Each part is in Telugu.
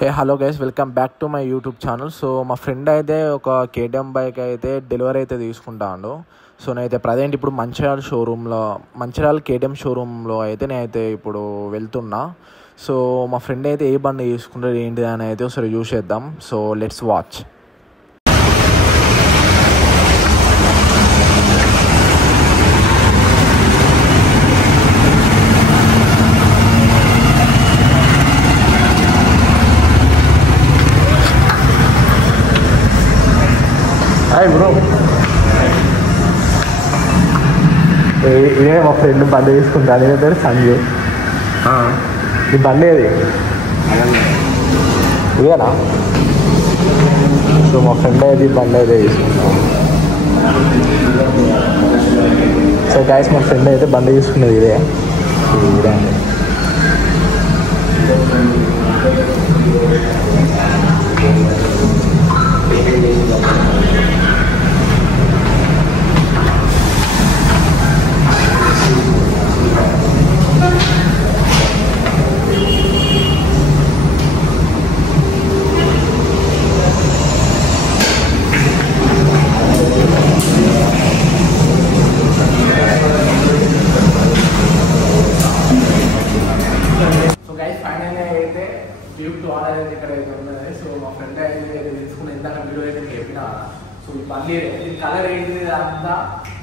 Hey hello guys, welcome back to my YouTube channel. So మా ఫ్రెండ్ అయితే ఒక కేటీఎం బైక్ అయితే డెలివరీ అయితే తీసుకుంటాను. సో నేనైతే ప్రజెంట్ ఇప్పుడు మంచిర్యాల కేటీఎం షోరూంలో అయితే నేనైతే ఇప్పుడు వెళ్తున్నా. సో మా ఫ్రెండ్ అయితే ఏ బండి తీసుకుంటాడు ఏంటిది అని అయితే ఒకసారి చూసేద్దాం. So let's watch. Hi bro, ఇదే మా ఫ్రెండ్ బండి తీసుకుంటాను. ఇదే పేరు సంజయ్. ఈ బండి ఏది ఇదేనా? సో మా ఫ్రెండ్ అయితే ఈ బండి అయితే తీసుకుంటాం. సో గైస్, మా ఫ్రెండ్ అయితే బండి తీసుకునేది ఇదే అండి. ఇక్కడ అయితే ఉన్నది. సో మా ఫ్రెండ్ అయితే తెలుసుకుని ఇందాక వీడియో అయితే చెప్పిన. సో ఈ బండి కలర్ ఏంటిది అంతా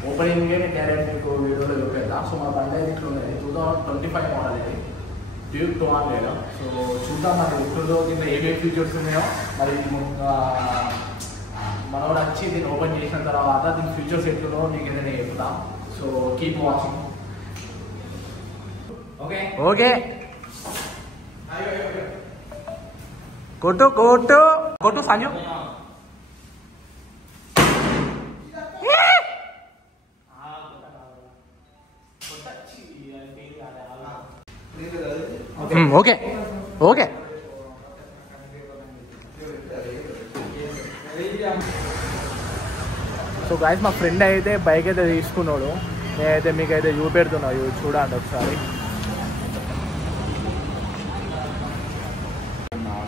ఓపెనింగ్ డైరెక్ట్ మీకు వీడియోలో చూపెడతా. సో మా బండి అయితే ఇట్లా ఉన్నది. 2025 మోడల్ ఇది, డ్యూక్ 200. సో చూద్దాం మరి ఇంట్లో కింద ఏమేమి ఫీచర్స్ ఉన్నాయో. మరి మనోడు వచ్చి దీన్ని ఓపెన్ చేసిన తర్వాత దీని ఫీచర్స్ ఎట్లున్నాయో మీకు ఏదైనా చెప్తాం. So keep watching. Okay okay కొట్టు కొట్టు కొట్టు Sanju. Okay okay so guys, మా ఫ్రెండ్ అయితే బైక్ అయితే తీసుకున్నాడు. నేనైతే మీకైతే చూపెడుతున్నా, చూడండి ఒకసారి.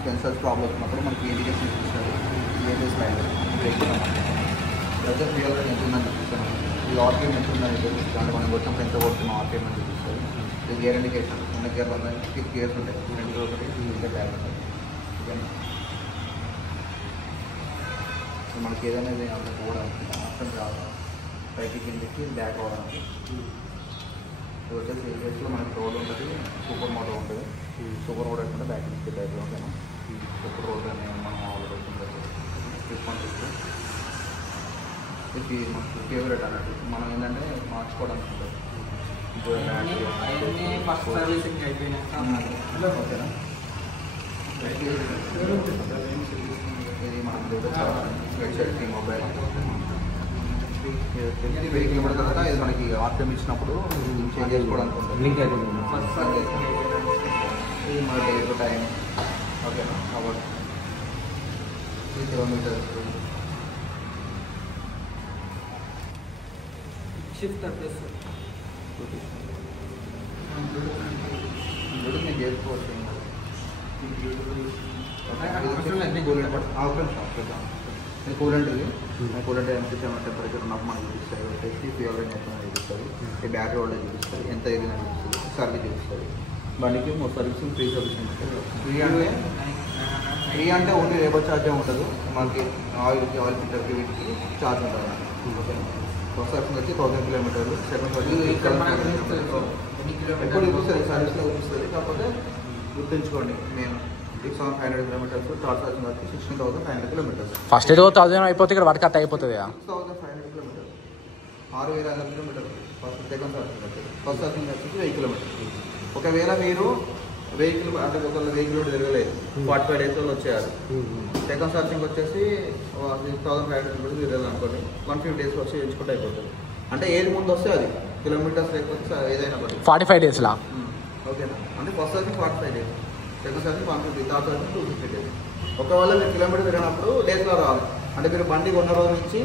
సెన్సర్స్ ప్రాబ్లమ్స్ ఉన్నప్పుడు మనకి ఇండికేషన్ చూపిస్తారు. ఏబిఎస్ లైన్ ప్రజెంట్ రియల్గా ఎంత ఉందని చూపిస్తాను. ఇది ఆర్కేమ్ ఎంత ఉందని చూపిస్తాను. అంటే మనం వచ్చినప్పుడు ఎంత కొడుతున్నాం ఆర్కేమ్ అని చూపిస్తుంది. ఇది గేర్ ఇండికేషన్ ఉన్న గేర్ వల్ల 6 గేర్స్ ఉంటాయి. 2 ఒకటి ఇంకా ట్యాగ్ ఉంటుంది. సో మనకి ఏదైనా పోవడానికి ఆప్షన్ రావాలి. పైకి కిందకి బ్యాక్ అవడానికి. ఇది వచ్చేసి ఏబిఎస్లో మనకి రోడ్ ఉంటుంది, సూపర్ మోడల్ ఉంటుంది. సూపర్ మోడల్ అంటే బ్యాక్ నుంచి టైప్లో ఓకేనా. సూపర్ రోడ్ అని మనం ఆల్రెడీ ఉంటుంది. 3.6 ఇది మనకు ఫేవరెట్ అన్నట్టు. మనం ఏంటంటే మార్చుకోవడానికి ఉంటుంది. ఓకేనా. ఇది మనకు వెబ్సైట్కి మొబైల్ వెహికల్ కూడా తర్వాత ఇది మనకి ఆర్పిఎం ఇచ్చినప్పుడు చేంజ్ చేసుకోవడానికి ఉంటుంది. ఇది మన డైలీ టైం ఓకేనా. కాబట్టి 3 కిలోమీటర్స్ షిఫ్ట్ ప్లస్ నేను చేసుకోవచ్చు. ఇది కూలెంట్. ఇది కూలెంట్ ఎంత టెంపరేచర్ ఉన్నప్పుడు మనకు చూపిస్తుంది. వచ్చేసి ఫ్యూయల్ రేంజ్ ఎంత చూపిస్తుంది. ఈ బ్యాటరీ వల్ల చూపిస్తుంది. ఎంత ఏదైనా చూపిస్తుంది. సర్వీస్ చూపిస్తుంది. బండికి సర్వీసింగ్ ఫ్రీ సర్వీసింగ్ ఉంటుంది. ఫ్రీ అంటే ఓన్లీ లేబర్ ఛార్జే ఉంటుంది. మనకి ఆయిల్ ఫిల్టర్కి వీటికి ఛార్జ్ ఉంటుంది. ఫస్ట్ సర్వీసింగ్ వచ్చి 1000 కిలోమీటర్లు. సెకండ్ సర్వీసింగ్ ఎప్పుడు చూపిస్తుంది, సర్వీస్లో చూపిస్తుంది. కాకపోతే గుర్తుంచుకోండి, మేము 6500 కిలోమీటర్స్. థర్డ్ సర్వీసింగ్ వచ్చి 16,500 కిలోమీటర్స్. ఫస్ట్ ఏదో 1000 అయిపోతే ఇక్కడ వాటి కట్ అయిపోతుంది. 6500 kilometres, 6500 kilometres. First second servicing వచ్చి ఫస్ట్ సర్వీసింగ్ వచ్చి 1000 కిలోమీటర్స్. ఒకవేళ మీరు వెహికల్ అంటే ఒకవేళ వెహికల్ కూడా తిరగలేదు, 45 డేస్ వచ్చేయాలి. సెకండ్ సర్వీసింగ్ వచ్చేసి 6500 కిలోమీటర్స్ తిరగదు అనుకోండి, 150 డేస్ వచ్చి ఎంచుకుంటే అయిపోతుంది. అంటే ఏది ముందు వస్తే అది కిలోమీటర్స్ లేకపోతే ఏదైనా 45 డేస్లా ఓకేనా. అంటే first servicing 45 days, second servicing 150, third servicing 250 days. ఒకవేళ మీరు కిలోమీటర్ తిరిగినప్పుడు డేస్లో రావాలి. అంటే మీరు బండి కొన్న రోజు నుంచి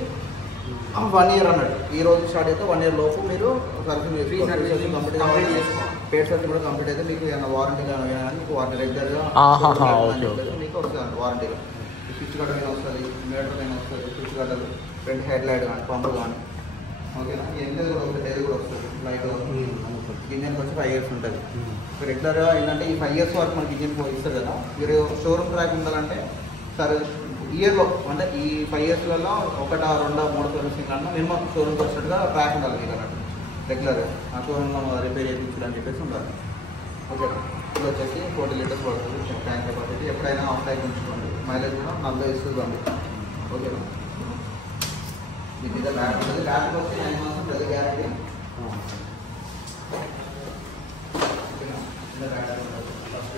1 ఇయర్ అన్నట్టు. ఈ రోజు స్టార్ట్ అయితే 1 ఇయర్ లోపు మీరు సర్వీసింగ్ కంప్లీట్ చేసుకోవాలి. పేడ్ సర్వీస్ కూడా కంప్లీట్ అయితే మీకు ఏమైనా వారంటీ కానీ మీకు వారంటీ రెగ్యులర్గా మీకు వారంటీలో. స్విచ్ గడ్డ మీద వస్తుంది, మీటర్ పైన వస్తుంది, స్విచ్ గడ్డలు, ఫ్రంట్ హెడ్ లైట్ కానీ పంపు కానీ ఓకేనా. ఎంత కూడా వస్తుంది, డైలీ కూడా వస్తుంది లైట్. ఇంజన్కి వచ్చి 5 years ఉంటుంది. రెగ్యులర్గా ఏంటంటే ఈ 5 years వరకు మనకి ఇంజన్ ఇస్తారు కదా. మీరు షోరూమ్ ట్రాక్ ఉండాలంటే సరే ఇయర్లో అంటే ఈ 5 yearsలలో 1, 2, 3 సర్వీసింగ్ కన్నా మినిమం షోరూమ్కి వచ్చినట్టుగా ట్రాక్ ఉండాలి మీకు అన్నట్టు రెగ్యులర్గా. ఆ షోరూమ్లో రిపేర్ చేయించాలని చెప్పేసి ఉండాలి ఓకేనా. ఇప్పుడు వచ్చేసి 40 liters పడుతుంది ట్యాంక్ కెపాసిటీ. ఎప్పుడైనా ఆఫ్ టైం ఉంచుకోండి. మైలేజ్ కూడా 40 ఇస్తుంది ఓకేనా. దీని మీద బ్యాటరీ ఉంటుంది. బ్యాటరీ వచ్చి 9 months ఉంటుంది గ్యారంటీ ఓకేనా. బ్యాటరీ ఫస్ట్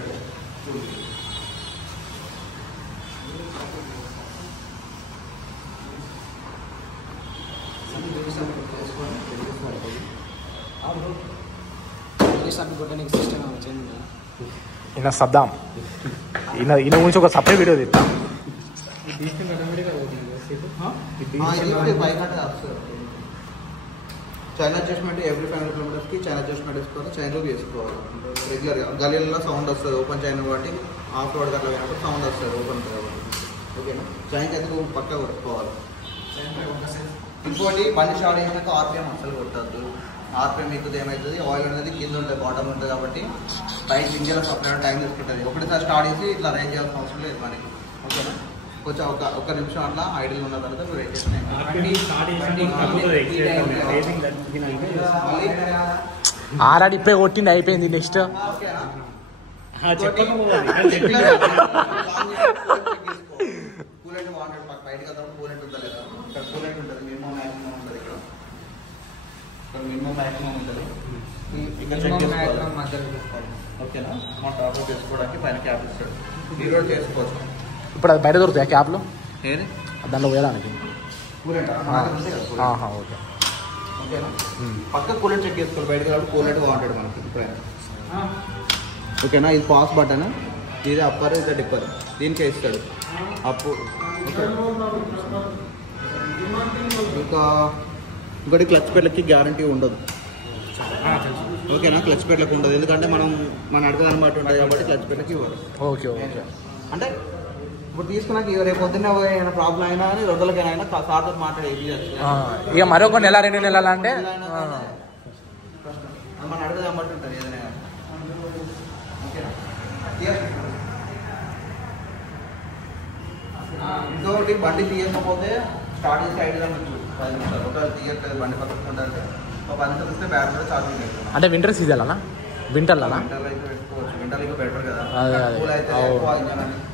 ఈయన సద్దాం ఈయన గురించి ఒక సపరేట్ వీడియో తీస్తాం. Chain adjustment every 500 kilometers chain adjustment వేసుకోవాలి. చైన్లో వేసుకోవాలి రెగ్యులర్గా. గలీలలో సౌండ్ వస్తుంది ఓపెన్ చైన్ కాబట్టి. ఆఫ్ రోడ్ అట్లా పోయినప్పుడు సౌండ్ వస్తుంది ఓపెన్ కాబట్టి ఓకేనా. చైన్ అయితే పక్కా కొట్టుకోవాలి. ఇంకోటి బండి స్టార్ట్ అయినాక ఆర్పిఎం అసలు కొట్టద్దు. ఆర్పిఎం ఎక్కువ ఏమవుతుంది, ఆయిల్ అనేది కింద ఉంటుంది, బాటమ్ ఉంటుంది కాబట్టి పైకి ఇంజన్ సపరేట్ టైం తీసుకుంటుంది. ఒకటిసారి స్టార్ట్ చేసి ఇట్లా రైజ్ చేయాల్సిన అవసరం లేదు మనకి ఓకేనా. కొంచెం ఒక నిమిషం అట్లా ఐడిల్ ఉన్న తర్వాత నువ్వు రైజ్ చేసినాయి. ఆల్రెడీ ఇప్పుడే కొట్టింది అయిపోయింది. నెక్స్ట్ కూలెంట్ వాంటెడ్ పక్క బయటకి వెళ్తాం. కూలెంట్ ఉందా లేదా, ఇక్కడ కూలెంట్ ఉంటుంది. మినిమం మ్యాక్సిమం ఉంటుంది. ఇక్కడ మినిమం మ్యాక్సిమం ఉంటుంది. ఇక్కడ చెక్ చేసుకోవాలి ఓకేనా. మా టాప్ చేసుకోవడానికి పైన క్యాప్ ఇస్తాడు. రీలోడ్ చేసుకోవచ్చు. ఇప్పుడు అది బయట దొరుకుతాయి క్యాప్లు ఏది దాంట్లో పోయడానికి కూలెంట్ ఓకే ఓకేనా. పక్క కూలెంట్ చెక్ చేసుకోవాలి. బయటకి వెళ్ళి కూలెంట్ వాంటెడ్ మనకి ఇప్పుడైనా ఓకేనా. ఇది పాస్ బటన్, ఇది అప్పర్, ఇది డిప్పర్. దీనికే ఇస్తాడు అప్పు. ఇంకా ఇంకోటి క్లచ్ పెట్లకి గ్యారంటీ ఉండదు ఓకేనా. క్లచ్ పెట్లకు ఉండదు ఎందుకంటే మన అడగదాన్ని బట్టి ఉంటుంది కాబట్టి క్లచ్ పెట్లకి ఇవ్వరు. Okay okay. అంటే ఇప్పుడు తీసుకున్నాక రేపు పొద్దున్న ఏమైనా ప్రాబ్లం అయినా కానీ 2 రోజులకైనా సార్తో మాట్లాడి ఇక మరొక నెల 2 నెలలు అంటే మన అడగదాన్ని బట్టి ఉంటుంది ఏదైనా ఓకేనా. ఇంకొకటి బండి తీయకపోతే స్టార్ట్ చేసి ఐడియా వచ్చు 10 నిమిషాలు. ఒక తీయట్లేదు బండి పక్కకుంటే ఒక 10 నిమిషాలు ఇస్తే బ్యాటరీ కూడా ఛార్జింగ్ అవుతుంది. అంటే వింటర్ సీజన్ అలా వింటర్లో వింటర్లో అయితే పెట్టుకోవచ్చు. వింటర్లో ఇంకా బెటర్ కదా. కూల్ అయితే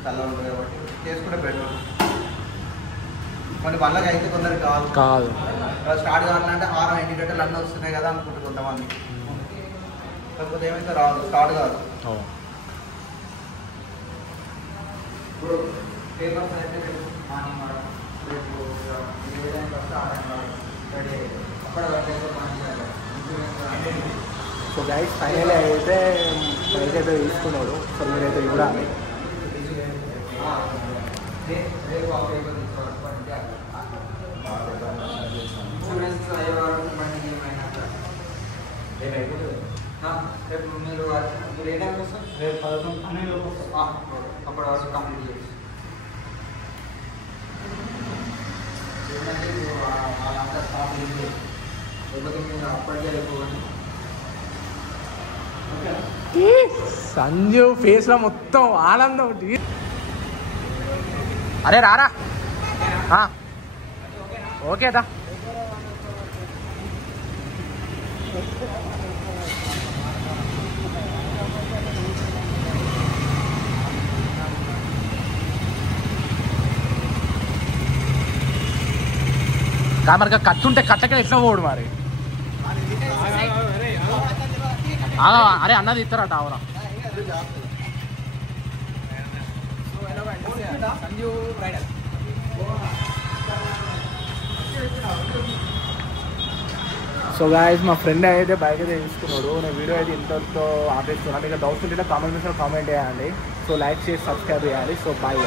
చల్ల ఉంటుంది కాబట్టి చేసుకుంటే బెటర్. కొన్ని వాళ్ళకి అయితే కొందరికి కాదు స్టార్ట్ కావాలంటే హారం ఇండికేటర్లు అన్నీ వస్తున్నాయి కదా అనుకుంటుంది కొంతమంది. కాకపోతే ఏమైతే రాదు, స్టార్ట్ కాదు. ఇప్పుడు పేపర్స్ అయితే మార్నింగ్ మేడం రేపు ఏ టైంకి వస్తే ఆ టైంలో రెడీ అయ్యేది. అక్కడ సో గైస్ ఫైనల్ అయితే బైక్ అయితే తీసుకున్నాడు. సో మీరైతే చూడాలి. రేపు మీరు ఏ టైంకి వస్తారు? రేపు 11 అప్పుడు వరకు కంప్లీట్ చేసి వాళ్ళంతా స్టాప్ చేసి లేకపోతే మీరు అప్పటికే వెళ్ళిపోవాలి. సంజు ఫేస్ లో మొత్తం ఆనందం ఉంటుంది. అరే రారా ఓకేదా. మరి కట్టుంటే కట్టక ఎట్లా పోడు మరి. అరే అన్నది ఇస్తారట అవునా. సో గాయస్ మా ఫ్రెండ్ అయితే బైక్ అయితే తీసుకున్నాడు. నేను వీడియో అయితే ఇంతతో ఆపేస్తున్నాను. మీకు డౌట్స్ ఉంటే కామెంట్ చేసి కామెంట్ చేయండి. సో లైక్ చేసి సబ్స్క్రైబ్ చేయాలి. So bye.